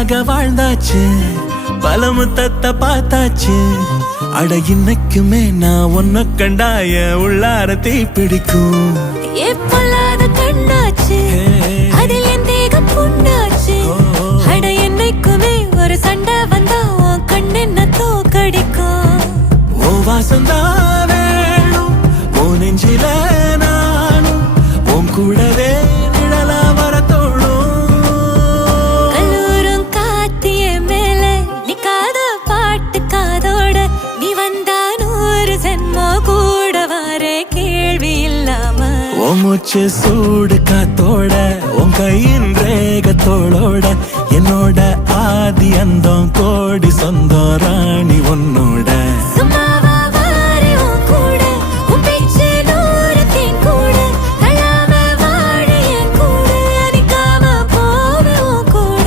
உனக்காக வாழ்ந்தாச்சு பல முத்தத்தை பார்த்தாச்சு அட இன்னைக்குமே நான் உன்னை கண்டாய உள்ளார தீ பிடிக்கும் எப்பொல்லாத கண்ணாச்சு அதில் என் தேகம் புண்ணாச்சு அட என்னைக்குமே ஒரு சண்டை வந்தா உன் கண்ணென்ன தோக்கடிக்கும் ஓ வாசந்தா வேணும் ஓ நெஞ்சில நானும் உன் கூடவே நிழலா வர தோணும் கல்லூரும் காத்திய மேல நிக்காத பாட்டு காதோட நீ வந்தா 100 ஜென்மோ கூட வர கேள்வி இல்லாம ஓ மூச்சு சூடு காத்தோட உன் கையின் ரேகத்தோளோட என்னோட ஆதி அந்தம் கோடி சொந்தம்